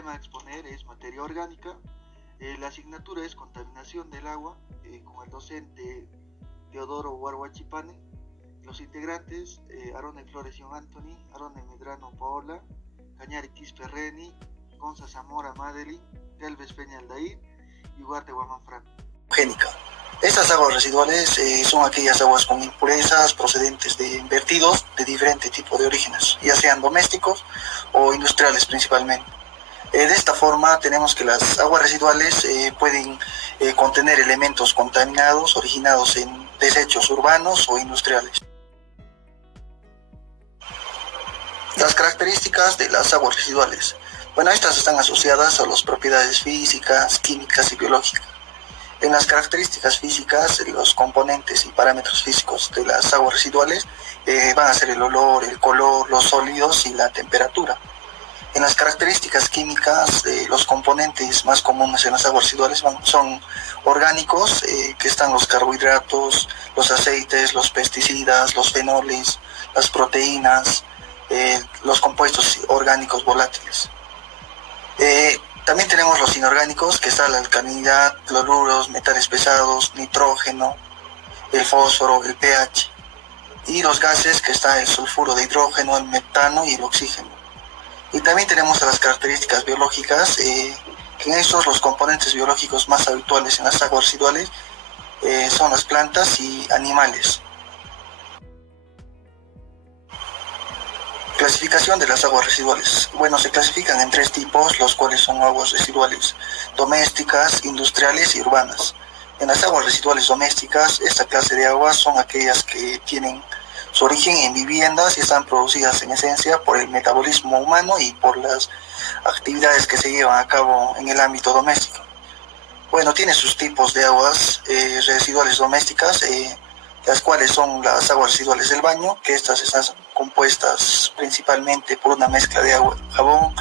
tema a exponer es materia orgánica. La asignatura es contaminación del agua, con el docente Teodoro Huarhuachipane. Los integrantes, Arone Flores John Anthony, Arone Medrano Paola, Cañari Quispe Reni, Gonza Zamora Madeline, Telves Peña Aldair y Ugarte Guamán Fran. Génica. Estas aguas residuales son aquellas aguas con impurezas procedentes de vertidos de diferente tipo de orígenes, ya sean domésticos o industriales principalmente. De esta forma tenemos que las aguas residuales pueden contener elementos contaminados originados en desechos urbanos o industriales. Las características de las aguas residuales. Bueno, estas están asociadas a las propiedades físicas, químicas y biológicas. En las características físicas, los componentes y parámetros físicos de las aguas residuales van a ser el olor, el color, los sólidos y la temperatura. En las características químicas, los componentes más comunes en las aguas residuales son orgánicos, que están los carbohidratos, los aceites, los pesticidas, los fenoles, las proteínas, los compuestos orgánicos volátiles. También tenemos los inorgánicos, que está la alcalinidad, cloruros, metales pesados, nitrógeno, el fósforo, el pH. Y los gases, que está el sulfuro de hidrógeno, el metano y el oxígeno. Y también tenemos las características biológicas, que en estos los componentes biológicos más habituales en las aguas residuales son las plantas y animales. Clasificación de las aguas residuales. Bueno, se clasifican en 3 tipos, los cuales son aguas residuales domésticas, industriales y urbanas. En las aguas residuales domésticas, esta clase de aguas son aquellas que tienen su origen en viviendas y están producidas en esencia por el metabolismo humano y por las actividades que se llevan a cabo en el ámbito doméstico. Bueno, tiene sus tipos de aguas residuales domésticas, las cuales son las aguas residuales del baño, que estas están compuestas principalmente por una mezcla de agua, jabón,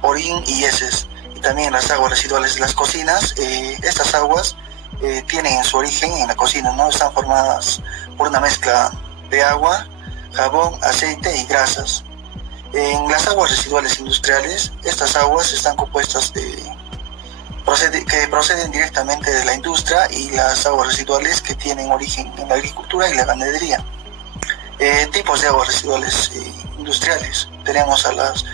orín y heces. Y también las aguas residuales de las cocinas, estas aguas tienen su origen en la cocina, ¿no? Están formadas por una mezcla de agua, jabón, aceite y grasas. En las aguas residuales industriales, estas aguas están compuestas que proceden directamente de la industria, y las aguas residuales que tienen origen en la agricultura y la ganadería. Tipos de aguas residuales industriales. Tenemos a las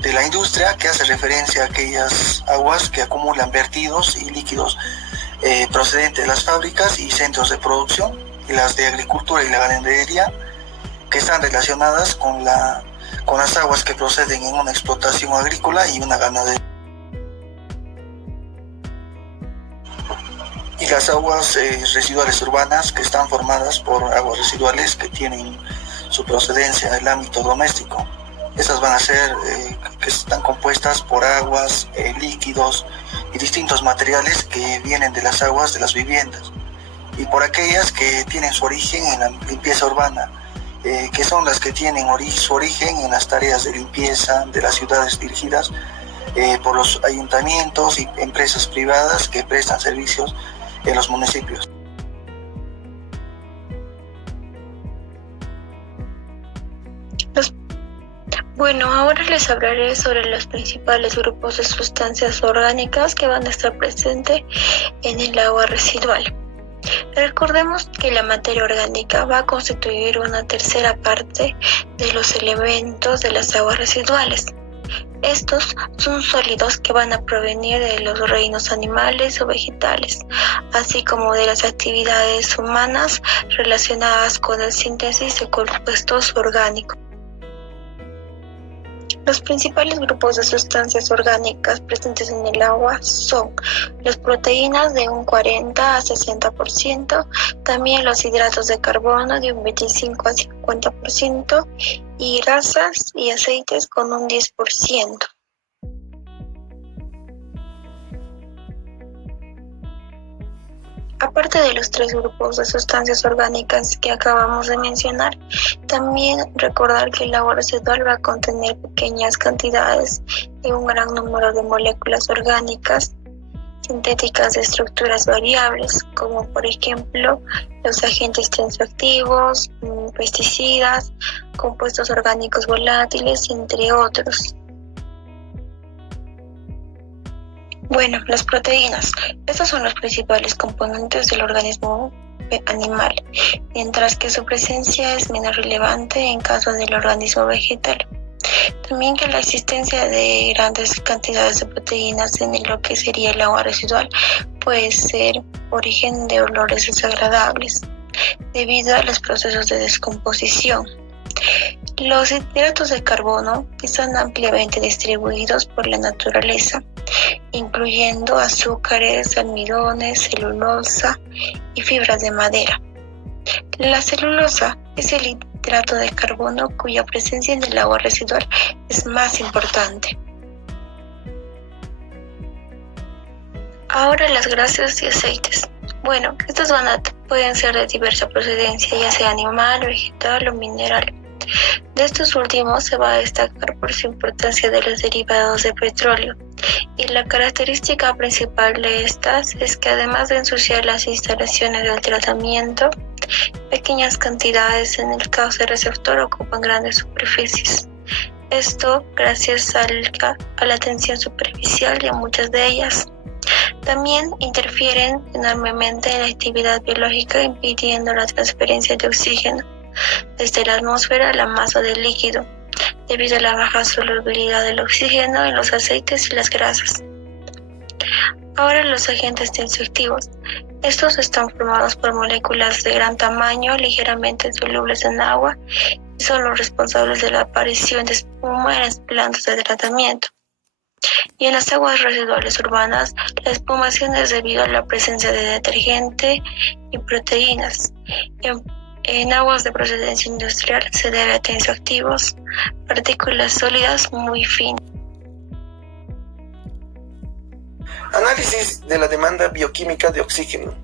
de la industria, que hace referencia a aquellas aguas que acumulan vertidos y líquidos procedentes de las fábricas y centros de producción, y las de agricultura y la ganadería, que están relacionadas con las aguas que proceden en una explotación agrícola y una ganadería. Y las aguas residuales urbanas, que están formadas por aguas residuales que tienen su procedencia en el ámbito doméstico. Estas van a ser que están compuestas por aguas, líquidos y distintos materiales que vienen de las aguas de las viviendas, y por aquellas que tienen su origen en la limpieza urbana, que son las que tienen su origen en las tareas de limpieza de las ciudades dirigidas por los ayuntamientos y empresas privadas que prestan servicios en los municipios. Bueno, ahora les hablaré sobre los principales grupos de sustancias orgánicas que van a estar presentes en el agua residual. Recordemos que la materia orgánica va a constituir una tercera parte de los elementos de las aguas residuales. Estos son sólidos que van a provenir de los reinos animales o vegetales, así como de las actividades humanas relacionadas con la síntesis de compuestos orgánicos. Los principales grupos de sustancias orgánicas presentes en el agua son las proteínas de un 40 a 60%, también los hidratos de carbono de un 25 a 50% y grasas y aceites con un 10%. Aparte de los 3 grupos de sustancias orgánicas que acabamos de mencionar, también recordar que el agua residual va a contener pequeñas cantidades de un gran número de moléculas orgánicas sintéticas de estructuras variables, como por ejemplo los agentes tensioactivos, pesticidas, compuestos orgánicos volátiles, entre otros. Bueno, las proteínas. Estos son los principales componentes del organismo animal, mientras que su presencia es menos relevante en caso del organismo vegetal. También que la existencia de grandes cantidades de proteínas en lo que sería el agua residual puede ser origen de olores desagradables debido a los procesos de descomposición. Los hidratos de carbono están ampliamente distribuidos por la naturaleza, incluyendo azúcares, almidones, celulosa y fibras de madera. La celulosa es el hidrato de carbono cuya presencia en el agua residual es más importante. Ahora las grasas y aceites. Bueno, estos pueden ser de diversa procedencia, ya sea animal, vegetal o mineral. De estos últimos se va a destacar por su importancia de los derivados de petróleo, y la característica principal de estas es que además de ensuciar las instalaciones del tratamiento, pequeñas cantidades en el cauce receptor ocupan grandes superficies. Esto gracias a la tensión superficial y a muchas de ellas. También interfieren enormemente en la actividad biológica, impidiendo la transferencia de oxígeno desde la atmósfera a la masa del líquido, debido a la baja solubilidad del oxígeno en los aceites y las grasas. Ahora los agentes tensioactivos. Estos están formados por moléculas de gran tamaño, ligeramente solubles en agua, y son los responsables de la aparición de espuma en las plantas de tratamiento. Y en las aguas residuales urbanas, la espumación es debido a la presencia de detergente y proteínas. En aguas de procedencia industrial se debe a tensioactivos, partículas sólidas muy finas. Análisis de la demanda bioquímica de oxígeno.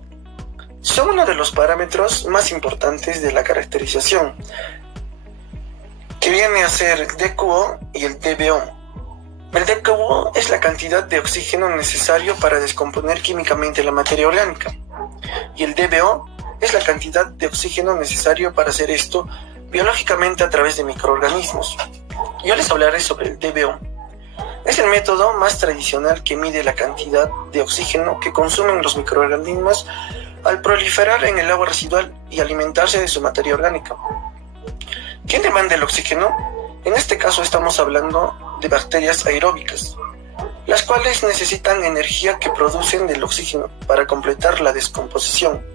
Son uno de los parámetros más importantes de la caracterización, que viene a ser el DQO y el DBO. El DQO es la cantidad de oxígeno necesario para descomponer químicamente la materia orgánica, y el DBO es la cantidad de oxígeno necesario para hacer esto biológicamente a través de microorganismos. Yo les hablaré sobre el DBO. Es el método más tradicional que mide la cantidad de oxígeno que consumen los microorganismos al proliferar en el agua residual y alimentarse de su materia orgánica. ¿Quién demanda el oxígeno? En este caso estamos hablando de bacterias aeróbicas, las cuales necesitan energía que producen del oxígeno para completar la descomposición.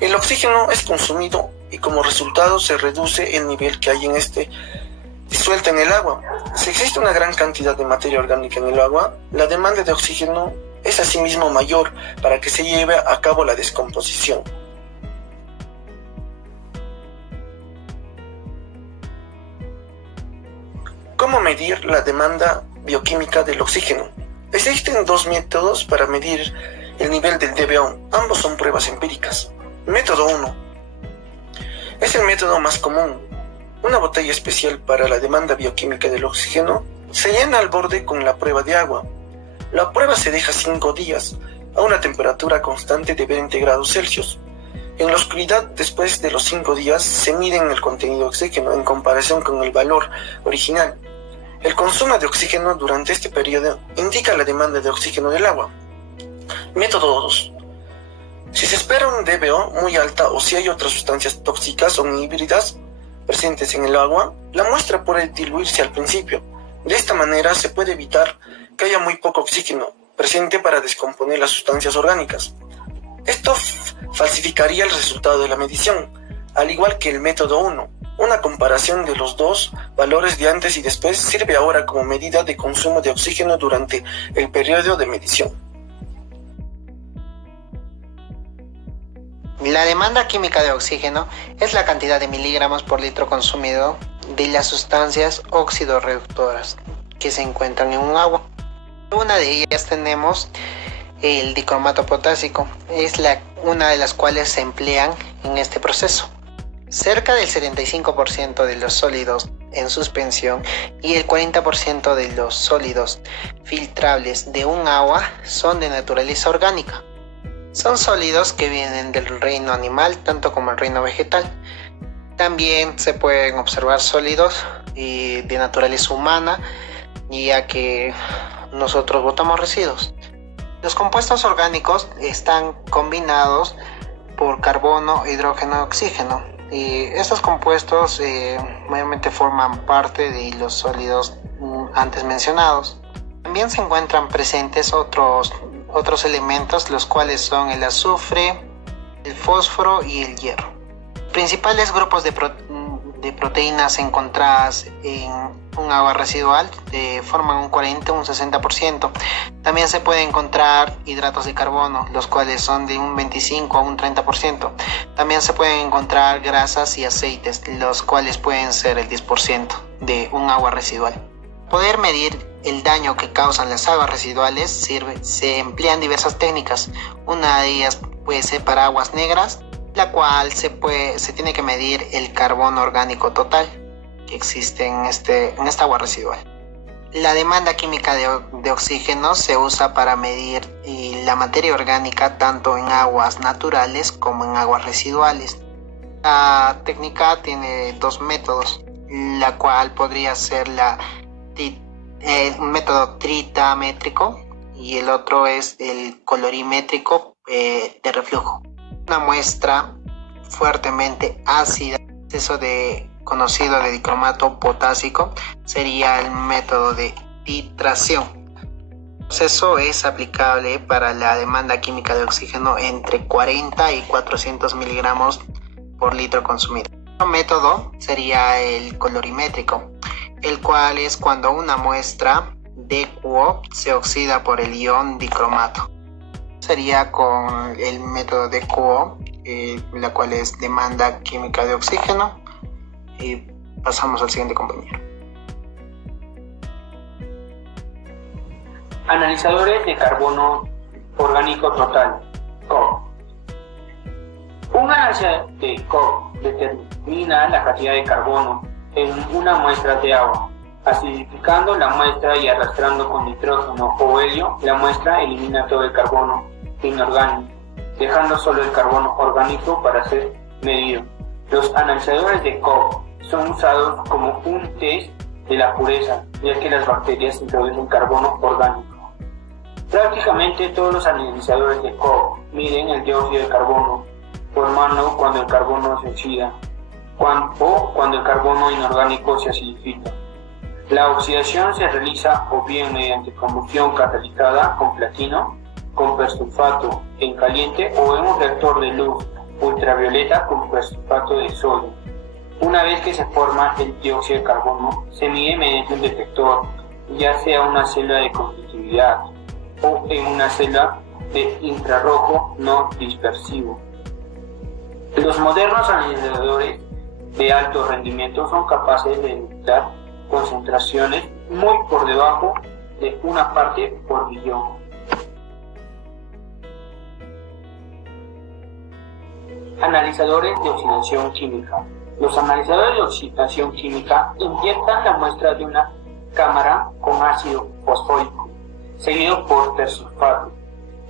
El oxígeno es consumido y como resultado se reduce el nivel que hay en este disuelta en el agua. Si existe una gran cantidad de materia orgánica en el agua, la demanda de oxígeno es asimismo mayor para que se lleve a cabo la descomposición. ¿Cómo medir la demanda bioquímica del oxígeno? Existen dos métodos para medir el nivel del DBO. Ambos son pruebas empíricas. Método 1. Es el método más común. Una botella especial para la demanda bioquímica del oxígeno se llena al borde con la prueba de agua. La prueba se deja 5 días a una temperatura constante de 20 grados Celsius. En la oscuridad, después de los 5 días, se mide el contenido de oxígeno en comparación con el valor original. El consumo de oxígeno durante este periodo indica la demanda de oxígeno del agua. Método 2. Si se espera un DBO muy alta o si hay otras sustancias tóxicas o híbridas presentes en el agua, la muestra puede diluirse al principio. De esta manera se puede evitar que haya muy poco oxígeno presente para descomponer las sustancias orgánicas. Esto falsificaría el resultado de la medición, al igual que el método 1. Una comparación de los dos valores de antes y después sirve ahora como medida de consumo de oxígeno durante el periodo de medición. La demanda química de oxígeno es la cantidad de miligramos por litro consumido de las sustancias oxidorreductoras que se encuentran en un agua. Una de ellas tenemos el dicromato potásico, es una de las cuales se emplean en este proceso. Cerca del 75% de los sólidos en suspensión y el 40% de los sólidos filtrables de un agua son de naturaleza orgánica. Son sólidos que vienen del reino animal tanto como el reino vegetal. También se pueden observar sólidos de naturaleza humana, ya que nosotros botamos residuos. Los compuestos orgánicos están combinados por carbono, hidrógeno, oxígeno. Y estos compuestos mayormente forman parte de los sólidos antes mencionados. También se encuentran presentes otros elementos, los cuales son el azufre, el fósforo y el hierro. Principales grupos de proteínas encontradas en un agua residual forman un 40 o un 60%. También se puede encontrar hidratos de carbono, los cuales son de un 25 a un 30%. También se pueden encontrar grasas y aceites, los cuales pueden ser el 10% de un agua residual. Para poder medir el daño que causan las aguas residuales se emplean diversas técnicas. Una de ellas puede ser para aguas negras, la cual se tiene que medir el carbono orgánico total que existe en esta agua residual. La demanda química de oxígeno se usa para medir la materia orgánica tanto en aguas naturales como en aguas residuales. La técnica tiene dos métodos, la cual podría ser un método tritamétrico y el otro es el colorimétrico de reflujo. Una muestra fuertemente ácida, exceso conocido de dicromato potásico, sería el método de titración. El proceso es aplicable para la demanda química de oxígeno entre 40 y 400 miligramos por litro consumido. Otro método sería el colorimétrico, el cual es cuando una muestra de QO se oxida por el ion dicromato. Sería con el método de QO, la cual es demanda química de oxígeno. Y pasamos al siguiente compañero. Analizadores de carbono orgánico total, COG. Un analizador de COG determina la cantidad de carbono en una muestra de agua. Acidificando la muestra y arrastrando con nitrógeno o helio, la muestra elimina todo el carbono inorgánico, dejando solo el carbono orgánico para ser medido. Los analizadores de COG son usados como un test de la pureza, ya que las bacterias introducen carbono orgánico. Prácticamente todos los analizadores de COG miden el dióxido de carbono, formando cuando el carbono se oxida o cuando el carbono inorgánico se acidifica. La oxidación se realiza o bien mediante combustión catalizada con platino, con persulfato en caliente o en un reactor de luz ultravioleta con persulfato de sodio. Una vez que se forma el dióxido de carbono, se mide mediante un detector, ya sea una célula de conductividad o en una célula de infrarrojo no dispersivo. Los modernos analizadores de alto rendimiento son capaces de detectar concentraciones muy por debajo de una parte por billón. Analizadores de oxidación química. Los analizadores de oxidación química inyectan la muestra de una cámara con ácido fosfórico, seguido por persulfato.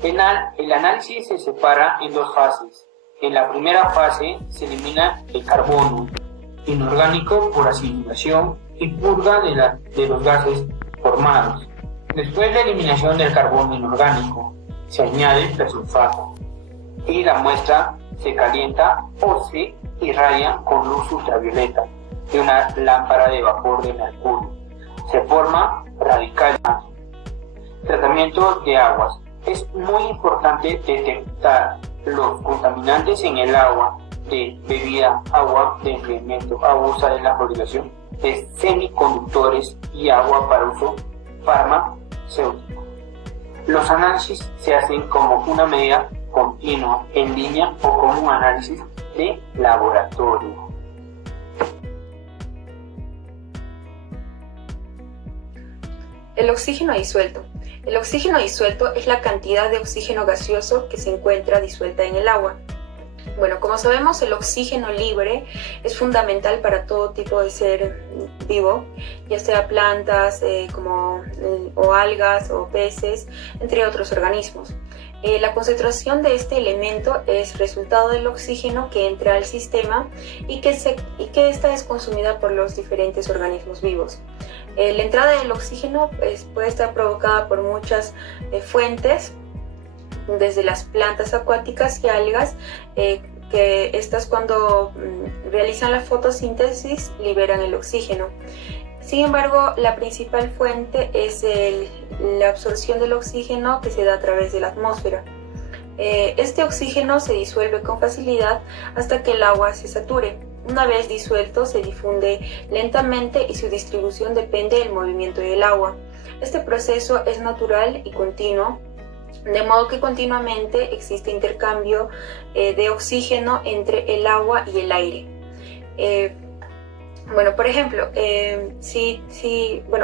El análisis se separa en dos fases. En la primera fase se elimina el carbono inorgánico por acidificación y purga de los gases formados. Después de la eliminación del carbono inorgánico, se añade el persulfato y la muestra se calienta o se irradia con luz ultravioleta de una lámpara de vapor de mercurio. Se forma radical. Tratamiento de aguas. Es muy importante detectar los contaminantes en el agua de bebida, agua de enfriamiento, agua usada en la fabricación de semiconductores y agua para uso farmacéutico. Los análisis se hacen como una medida continua, en línea o como un análisis de laboratorio. El oxígeno disuelto. El oxígeno disuelto es la cantidad de oxígeno gaseoso que se encuentra disuelta en el agua. Bueno, como sabemos, el oxígeno libre es fundamental para todo tipo de ser vivo, ya sea plantas o algas o peces, entre otros organismos. La concentración de este elemento es resultado del oxígeno que entra al sistema y que esta es consumida por los diferentes organismos vivos. La entrada del oxígeno puede estar provocada por muchas fuentes, desde las plantas acuáticas y algas, que estas cuando realizan la fotosíntesis liberan el oxígeno. Sin embargo, la principal fuente es la absorción del oxígeno que se da a través de la atmósfera. Este oxígeno se disuelve con facilidad hasta que el agua se sature. Una vez disuelto, se difunde lentamente y su distribución depende del movimiento del agua. Este proceso es natural y continuo, de modo que continuamente existe intercambio de oxígeno entre el agua y el aire. Por ejemplo,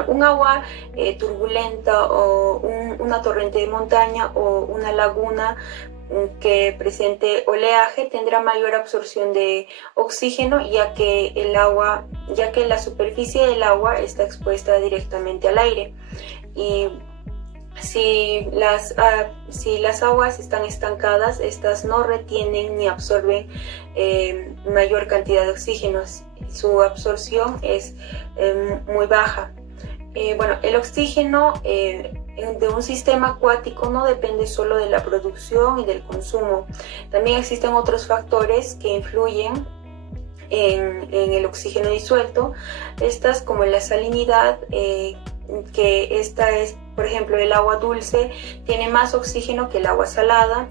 un agua turbulenta o una torrente de montaña o una laguna que presente oleaje tendrá mayor absorción de oxígeno, ya que la superficie del agua está expuesta directamente al aire. Y si las aguas están estancadas, estas no retienen ni absorben mayor cantidad de oxígeno. Su absorción es muy baja. El oxígeno de un sistema acuático no depende solo de la producción y del consumo. También existen otros factores que influyen en el oxígeno disuelto. Estas como la salinidad, que esta es, por ejemplo, el agua dulce tiene más oxígeno que el agua salada,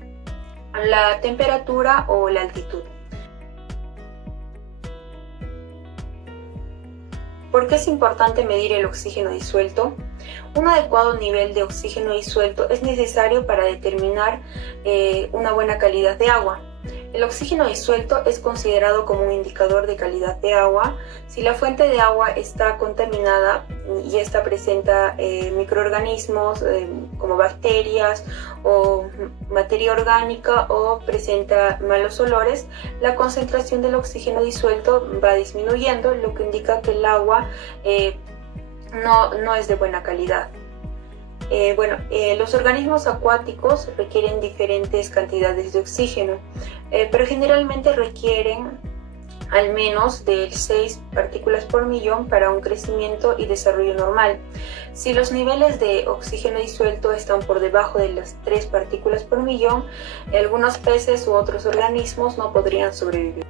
la temperatura o la altitud. ¿Por qué es importante medir el oxígeno disuelto? Un adecuado nivel de oxígeno disuelto es necesario para determinar una buena calidad de agua. El oxígeno disuelto es considerado como un indicador de calidad de agua. Si la fuente de agua está contaminada y esta presenta microorganismos como bacterias o materia orgánica o presenta malos olores, la concentración del oxígeno disuelto va disminuyendo, lo que indica que el agua no es de buena calidad. Los organismos acuáticos requieren diferentes cantidades de oxígeno, pero generalmente requieren al menos de 6 partículas por millón para un crecimiento y desarrollo normal. Si los niveles de oxígeno disuelto están por debajo de las 3 partículas por millón, algunos peces u otros organismos no podrían sobrevivir.